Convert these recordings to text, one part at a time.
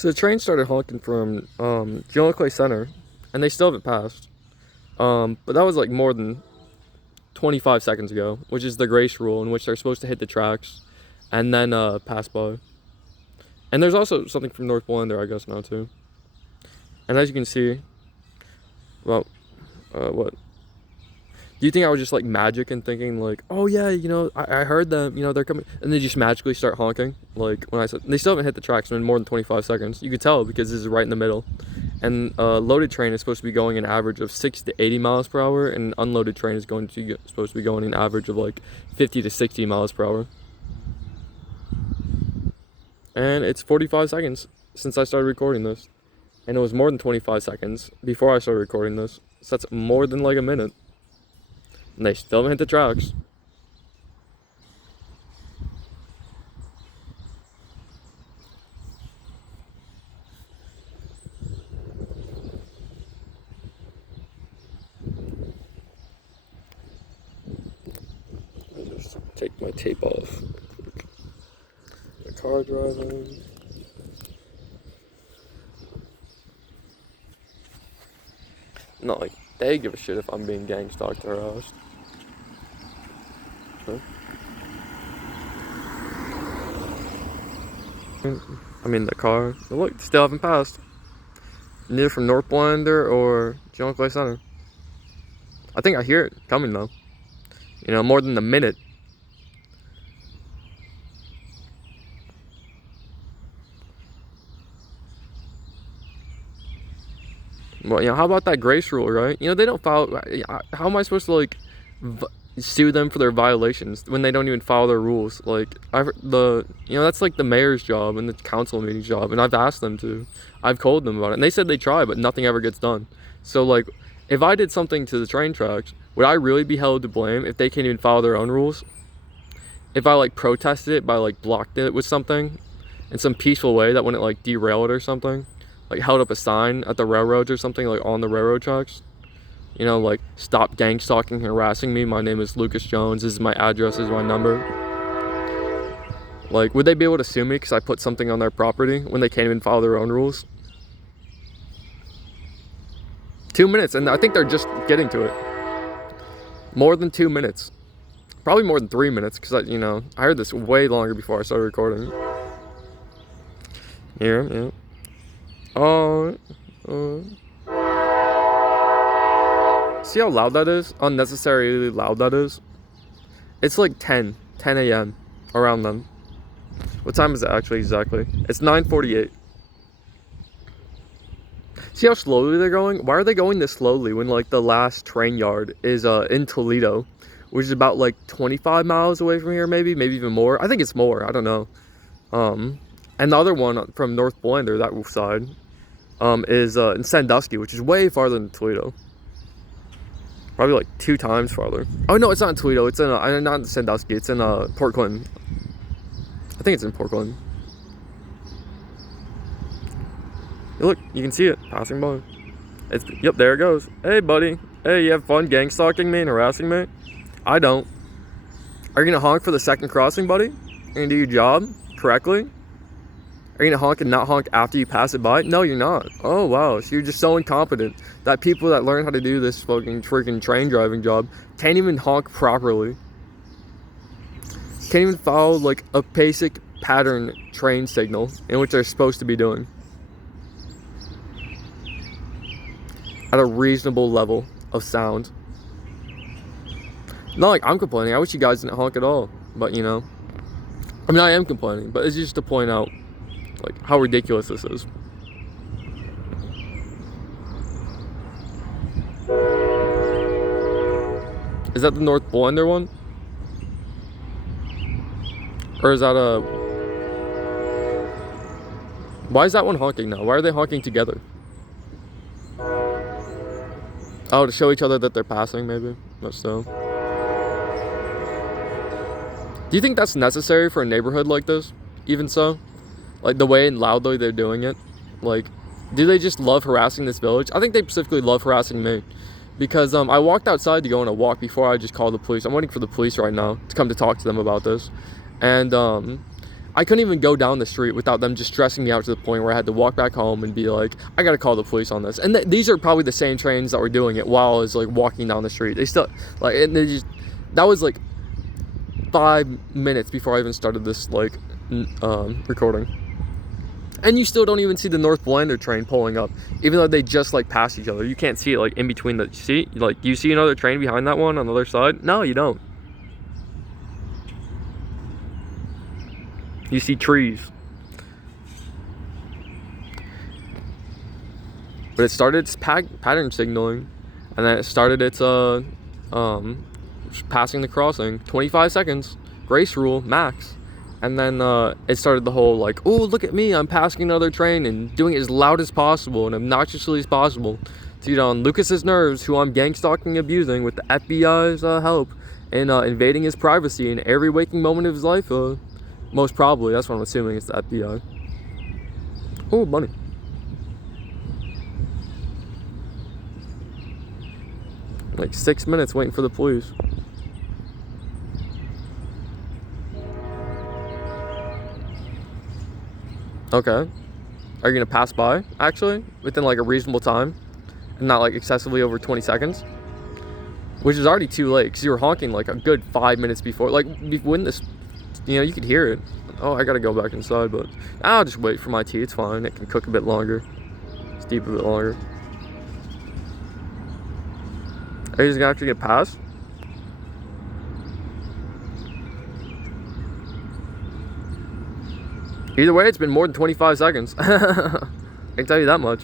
So the train started honking from Clay Center, and they still haven't passed. But that was like more than 25 seconds ago, which is the grace rule in which they're supposed to hit the tracks and then pass by. And there's also something from North Blind there, I guess, now too. And as you can see, well, what? Do you think I was just like magic and thinking like, oh yeah, I heard them, they're coming, and they just magically start honking? Like when I said they still haven't hit the tracks in more than 25 seconds. You could tell because this is right in the middle. And loaded train is supposed to be going an average of 60 to 80 miles per hour, and unloaded train is supposed to be going an average of like 50 to 60 miles per hour. And it's 45 seconds since I started recording this, and it was more than 25 seconds before I started recording this. So that's more than like a minute. And they still haven't hit the tracks. I'll just take my tape off. The car driving. Not like they give a shit if I'm being gang stalked or harassed. I mean the car. Look, still haven't passed. Neither from North Blinder or Clay Center. I think I hear it coming though. More than a minute. Well, how about that grace rule, right? They don't follow. How am I supposed to like sue them for their violations when they don't even follow their rules? Like that's like the mayor's job and the council meeting's job, and I've asked them to. I've told them about it, and they said they try, but nothing ever gets done. So like, if I did something to the train tracks, would I really be held to blame if they can't even follow their own rules? If I like protested it by like blocked it with something in some peaceful way that wouldn't like derail it or something, like held up a sign at the railroads or something, like on the railroad tracks, like stop gang stalking and harassing me, my name is Lucas Jones, this is my address, this is my number. Like, would they be able to sue me because I put something on their property when they can't even follow their own rules? 2 minutes, and I think they're just getting to it. More than 2 minutes. Probably more than 3 minutes, because I heard this way longer before I started recording. Yeah. See how loud that is? Unnecessarily loud that is? It's like 10 a.m. around then. What time is it actually exactly? It's 9:48. See how slowly they're going? Why are they going this slowly when like the last train yard is in Toledo, which is about like 25 miles away from here, maybe even more. I think it's more. I don't know. And the other one from North Blinder, that side, is in Sandusky, which is way farther than Toledo. Probably like 2 times farther. Oh no, it's not in Toledo. It's in not in Sandusky. It's in Port Clinton. I think it's in Port Clinton. Look, you can see it passing by. Yep, there it goes. Hey, buddy. Hey, you have fun gang stalking me and harassing me? I don't. Are you gonna honk for the second crossing, buddy? You're gonna do your job correctly? Are you gonna honk and not honk after you pass it by? No, you're not. Oh wow, so you're just so incompetent that people that learn how to do this fucking freaking train driving job can't even honk properly. Can't even follow like a basic pattern train signal in which they're supposed to be doing at a reasonable level of sound. Not like I'm complaining. I wish you guys didn't honk at all, but I mean, I am complaining, but it's just to point out like how ridiculous this is. Is that the North Blinder one? Or is that why is that one honking now? Why are they honking together? Oh, to show each other that they're passing, maybe? But still. Do you think that's necessary for a neighborhood like this? Even so? Like, the way and loudly they're doing it? Like, do they just love harassing this village? I think they specifically love harassing me. Because I walked outside to go on a walk before I just called the police. I'm waiting for the police right now to come to talk to them about this. And I couldn't even go down the street without them just stressing me out to the point where I had to walk back home and be like, I gotta call the police on this. And these are probably the same trains that were doing it while I was like walking down the street. They still like, and they just, that was like 5 minutes before I even started this like recording. And you still don't even see the North Blinder train pulling up, even though they just like pass each other. You can't see it like in between the seat. Like, you see another train behind that one on the other side? No, you don't. You see trees. But it started its pattern signaling, and then it started its passing the crossing. 25 seconds, grace rule, max. And then it started the whole like, oh, look at me, I'm passing another train, and doing it as loud as possible and obnoxiously as possible to get on Lucas's nerves, who I'm gang stalking, abusing with the FBI's help, and invading his privacy in every waking moment of his life. Most probably, that's what I'm assuming, it's the FBI. Oh, money. Like 6 minutes waiting for the police. Okay. Are you gonna pass by, actually, within like a reasonable time? And not like excessively over 20 seconds? Which is already too late, because you were honking like a good 5 minutes before. Like, when this, you know, you could hear it. Oh, I gotta go back inside, but I'll just wait for my tea, it's fine. It can cook a bit longer. Steep a bit longer. Are you just gonna actually get past? Either way, it's been more than 25 seconds. I can tell you that much.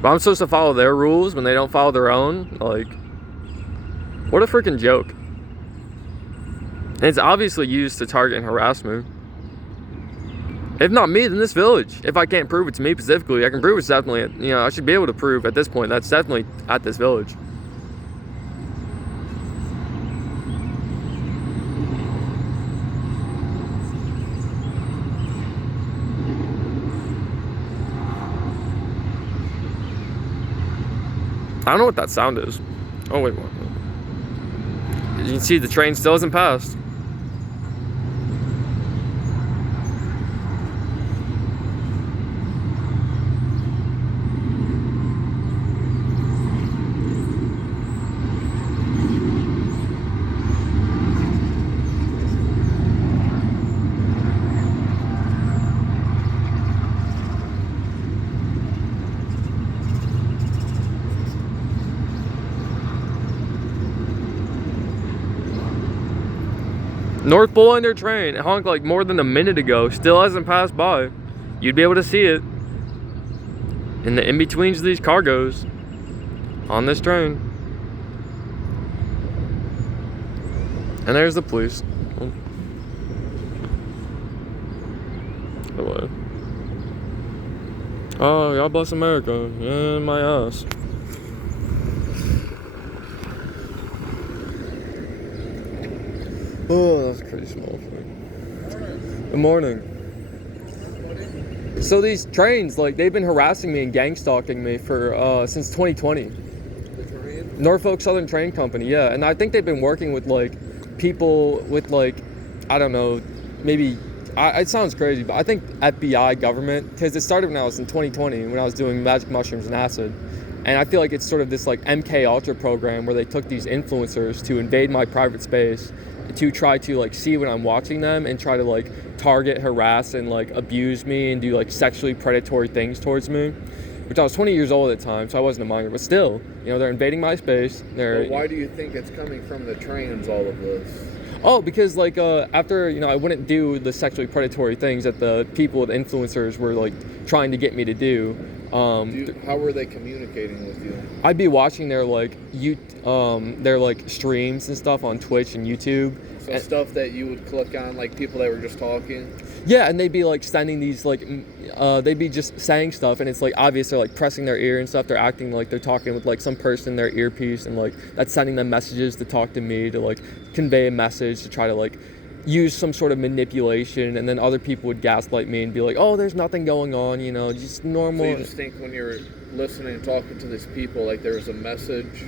But I'm supposed to follow their rules when they don't follow their own? Like, what a freaking joke. And it's obviously used to target and harass me. If not me, then this village. If I can't prove it to me specifically, I can prove it's definitely, you know, I should be able to prove at this point that's definitely at this village. I don't know what that sound is. Oh, wait, what? You can see the train still hasn't passed. North Blinder train, it honked like more than a minute ago, still hasn't passed by. You'd be able to see it in the in-betweens of these cargoes on this train. And there's the police. Oh, God bless America. In my ass. Oh, that's a pretty small thing. Good morning. So these trains, like, they've been harassing me and gang stalking me for since 2020. Norfolk Southern Train Company, yeah. And I think they've been working with like people with like, I don't know, maybe, it sounds crazy, but I think FBI government, because it started when I was in 2020 when I was doing magic mushrooms and acid. And I feel like it's sort of this like MK Ultra program where they took these influencers to invade my private space to try to like see when I'm watching them and try to like target, harass, and like abuse me and do like sexually predatory things towards me. Which I was 20 years old at the time, so I wasn't a minor, but still, you know, they're invading my space. Well, why do you think it's coming from the trains, all of this? Oh, because like after, you know, I wouldn't do the sexually predatory things that the people with influencers were like trying to get me to do. How were they communicating with you? I'd be watching their like their like streams and stuff on Twitch and YouTube. So stuff that you would click on, like people that were just talking? Yeah, and they'd be like sending these like, they'd be just saying stuff, and it's like obvious they're like pressing their ear and stuff. They're acting like they're talking with like some person in their earpiece, and like that's sending them messages to talk to me, to like convey a message, to try to like use some sort of manipulation. And then other people would gaslight me and be like, oh, there's nothing going on, you know, just normal. So you just think when you're listening and talking to these people, like there was a message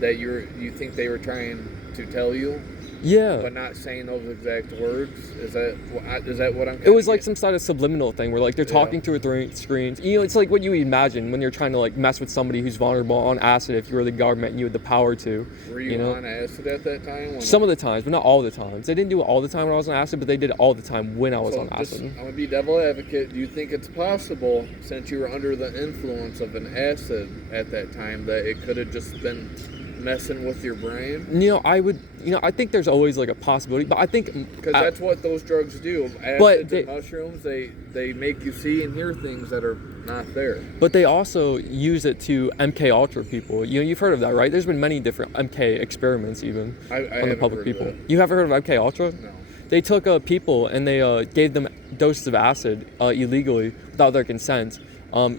that you think they were trying to tell you, Yeah. but not saying those exact words? Is that what I'm? It was like some sort of subliminal thing where like they're talking through screens. You know, it's like what you imagine when you're trying to like mess with somebody who's vulnerable on acid if you were the government and you had the power to. Were you on acid at that time? Some of the times, but not all the times. They didn't do it all the time when I was on acid, but they did it all the time when I was on acid. I'm gonna be devil advocate. Do you think it's possible, since you were under the influence of an acid at that time, that it could have just been messing with your brain? I think there's always like a possibility, but I think because that's what those drugs do. Acids and mushrooms, they make you see and hear things that are not there. But they also use it to MK Ultra people. You've heard of that, right? There's been many different MK experiments even on the public people. You haven't heard of MK Ultra? No. They took people and they gave them doses of acid illegally without their consent.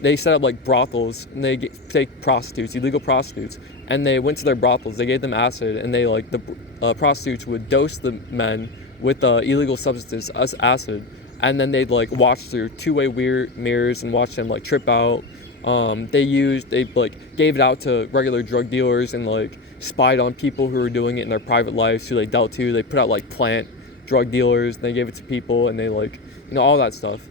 They set up like brothels and they take prostitutes, illegal prostitutes, and they went to their brothels. They gave them acid, and they the prostitutes would dose the men with illegal substances, acid, and then they'd like watch through two-way mirrors and watch them like trip out. They gave it out to regular drug dealers and like spied on people who were doing it in their private lives who they dealt to. They put out like plant drug dealers, and they gave it to people, and they all that stuff.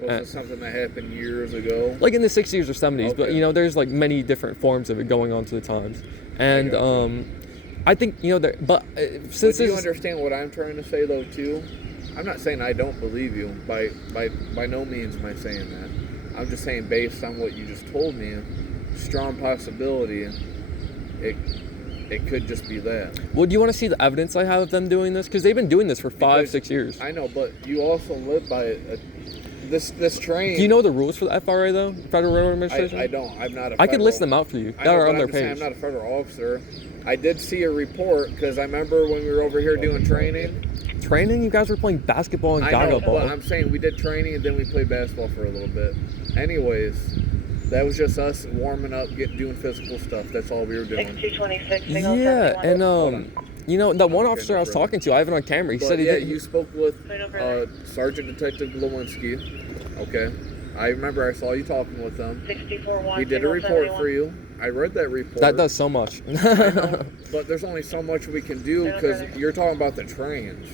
Was it something that happened years ago? Like in the 60s or 70s, okay. But there's like many different forms of it going on to the times. And I think since do you understand what I'm trying to say though too? I'm not saying I don't believe you. By no means am I saying that. I'm just saying based on what you just told me, strong possibility it could just be that. Well, do you want to see the evidence I have of them doing this? Because they've been doing this for 5-6 years. I know, but you also live by this train. Do you know the rules for the FRA though? Federal Railroad Administration? I don't. I'm not a federal. I could list them out for you. That are on their page. I'm not a federal officer. I did see a report because I remember when we were over here doing training. Training? You guys were playing basketball and gaga ball. But I'm saying we did training and then we played basketball for a little bit. Anyways, that was just us warming up, doing physical stuff. That's all we were doing. 6226. Yeah, and that one officer I was talking to, I have it on camera. He said he did. You spoke with Sergeant Detective Glowinski. Okay. I remember I saw you talking with him. 64-1. He did a report for you. I read that report. That does so much. I know, but there's only so much we can do because you're talking about the trains.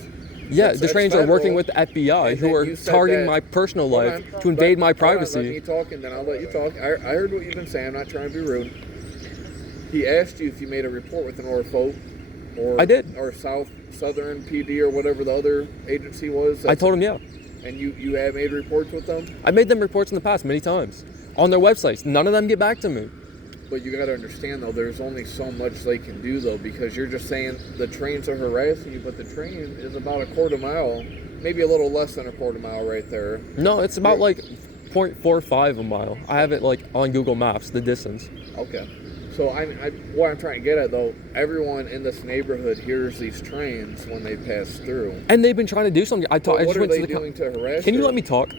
Yeah, the trains are working with the FBI who are targeting my personal life to invade my privacy. Let me talk and then I'll let you talk. I heard what you've been saying. I'm not trying to be rude. He asked you if you made a report with an Norfolk or I did. Or Southern PD or whatever the other agency was. I told him yeah. And you have made reports with them? I made them reports in the past many times on their websites. None of them get back to me. But you got to understand, though, there's only so much they can do, though, because you're just saying the trains are harassing you, but the train is about a quarter mile, maybe a little less than a quarter mile right there. No, it's about like 0.45 a mile. I have it like on Google Maps, the distance. Okay. So what I'm trying to get at, though, everyone in this neighborhood hears these trains when they pass through. And they've been trying to do something. What are they doing to harass you? Can you let me talk?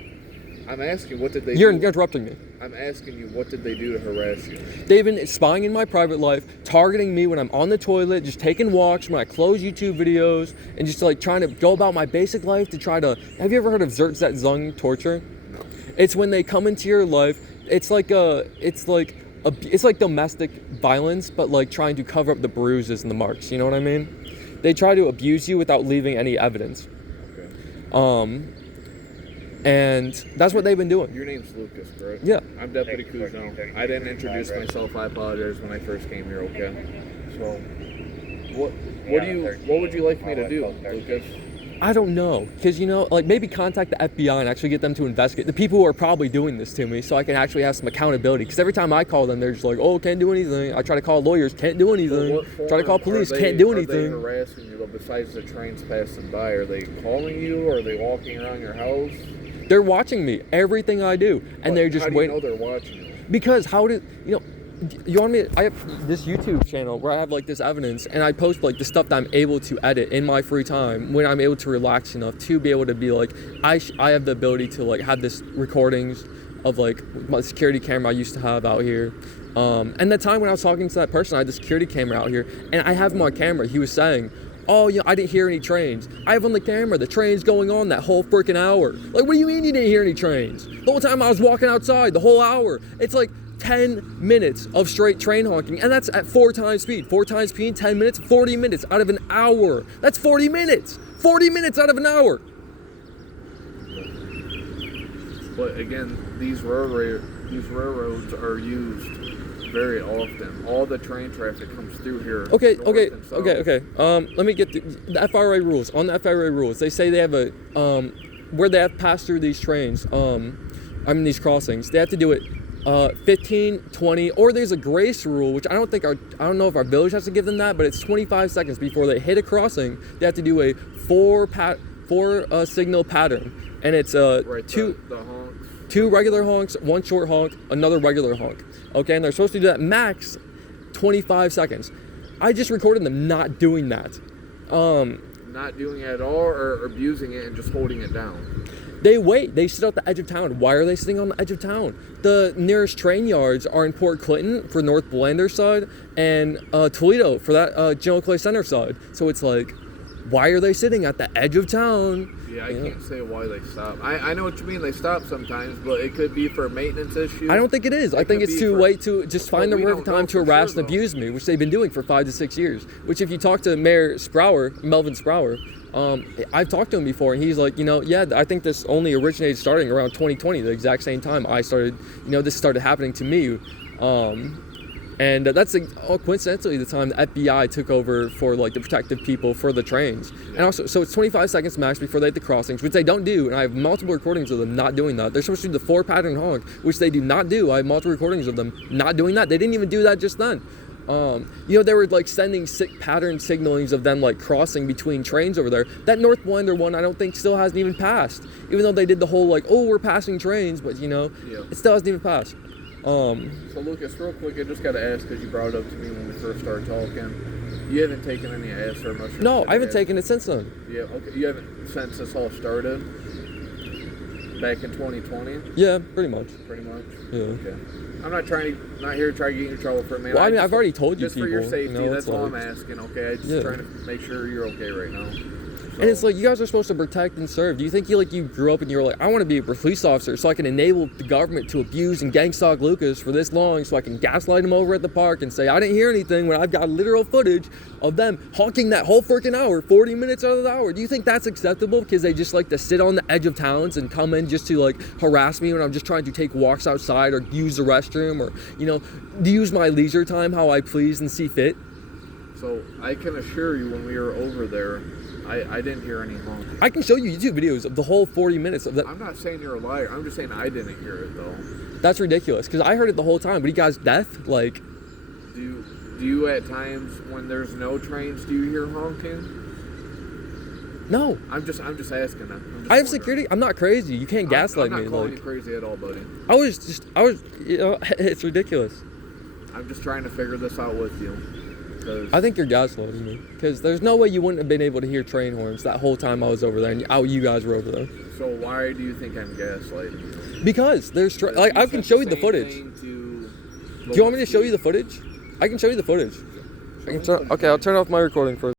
I'm asking, what did they do? You're interrupting me. I'm asking you, what did they do to harass you? They've been spying in my private life, targeting me when I'm on the toilet, just taking walks, when I close YouTube videos, and just like trying to go about my basic life to try to... Have you ever heard of Zertzung torture? No. It's when they come into your life. It's like domestic violence, but like trying to cover up the bruises and the marks. You know what I mean? They try to abuse you without leaving any evidence. Okay. And that's what they've been doing. Your name's Lucas, correct? Yeah. I'm Deputy Kuzno. I didn't introduce myself. I apologize when I first came here, okay? So, what would you like me to do, Lucas? I don't know, because maybe contact the FBI and actually get them to investigate the people who are probably doing this to me, so I can actually have some accountability. Because every time I call them, they're just like, "Oh, can't do anything." I try to call lawyers, can't do anything. Try to call police, can't do anything. Are they harassing you though? Besides the trains passing by, are they calling you, or are they walking around your house? They're watching me, everything I do, and they're just waiting. How do you know they're watching you? Because you want me? I have this YouTube channel where I have like this evidence, and I post like the stuff that I'm able to edit in my free time when I'm able to relax enough to be able to be like, I have the ability to like have this recordings of like my security camera I used to have out here. And the time when I was talking to that person, I had the security camera out here, and I have him on camera. He was saying, "Oh, I didn't hear any trains." I have on the camera the trains going on that whole freaking hour. Like, what do you mean you didn't hear any trains? The whole time I was walking outside, the whole hour. It's like, 10 minutes of straight train honking, and that's at 4 times speed. 4 times speed, 10 minutes, 40 minutes out of an hour. That's 40 minutes. 40 minutes out of an hour. But again, these railroads are used very often. All the train traffic comes through here. Okay. Let me get the FRA rules. On the FRA rules, they say they have a where they have to pass through these trains. These crossings. They have to do it 15, 20, or there's a grace rule, which I don't know if our village has to give them that, but it's 25 seconds before they hit a crossing. They have to do a four signal pattern, and it's two regular honks, one short honk, another regular honk. Okay, and they're supposed to do that max 25 seconds. I just recorded them not doing that. Not doing it at all, or abusing it and just holding it down. They wait. They sit at the edge of town. Why are they sitting on the edge of town? The nearest train yards are in Port Clinton for North Belander side, and Toledo for that General Clay Center side. So it's like, why are they sitting at the edge of town? Yeah, I can't say why they stop. I know what you mean. They stop sometimes, but it could be for a maintenance issue. I don't think it is. I think it's to wait to just find the perfect time to harass and abuse me, which they've been doing for 5 to 6 years. Which, if you talk to Mayor Melvin Sprower, I've talked to him before, and he's like, I think this only originated starting around 2020, the exact same time I started, this started happening to me. And that's coincidentally the time the FBI took over for like the protective people for the trains. And also, so it's 25 seconds max before they hit the crossings, which they don't do. And I have multiple recordings of them not doing that. They're supposed to do the 4 pattern honk, which they do not do. I have multiple recordings of them not doing that. They didn't even do that just then. They were like sending pattern signalings of them like crossing between trains over there. That North Blender one, I don't think still hasn't even passed. Even though they did the whole like, we're passing trains, but it still hasn't even passed. So Lucas, real quick, I just got to ask, because you brought it up to me when we first started talking. You haven't taken any acid or mushrooms? No, I haven't taken it since then. Yeah, okay. You haven't since this all started? Back in 2020? Yeah, pretty much. Pretty much? Yeah. Okay. I'm not here to try to get you in trouble for a man. Well, I've already told you just people. For your safety, that's all like, I'm asking, okay? I'm just trying to make sure you're okay right now. So. And it's like, you guys are supposed to protect and serve. Do you think you grew up and you were like, I want to be a police officer so I can enable the government to abuse and gang stalk Lucas for this long, so I can gaslight him over at the park and say I didn't hear anything when I've got literal footage of them honking that whole freaking hour, 40 minutes out of the hour? Do you think that's acceptable because they just like to sit on the edge of towns and come in just to like harass me when I'm just trying to take walks outside or use the restroom or, use my leisure time how I please and see fit? So I can assure you, when we were over there, I didn't hear any honking. I can show you YouTube videos of the whole 40 minutes of that. I'm not saying you're a liar. I'm just saying I didn't hear it, though. That's ridiculous, because I heard it the whole time. But you guys deaf? Like... Do you at times, when there's no trains, do you hear honking? No. I'm just asking that. I have security. I'm not crazy. You can't gaslight me. I'm not calling you crazy at all, buddy. I was, it's ridiculous. I'm just trying to figure this out with you. I think you're gaslighting me, because there's no way you wouldn't have been able to hear train horns that whole time I was over there and you guys were over there. So why do you think I'm gaslighting you? Because there's I can show you the footage. Do you want me to show you the footage? I can show you the footage. Okay, I'll turn off my recording first.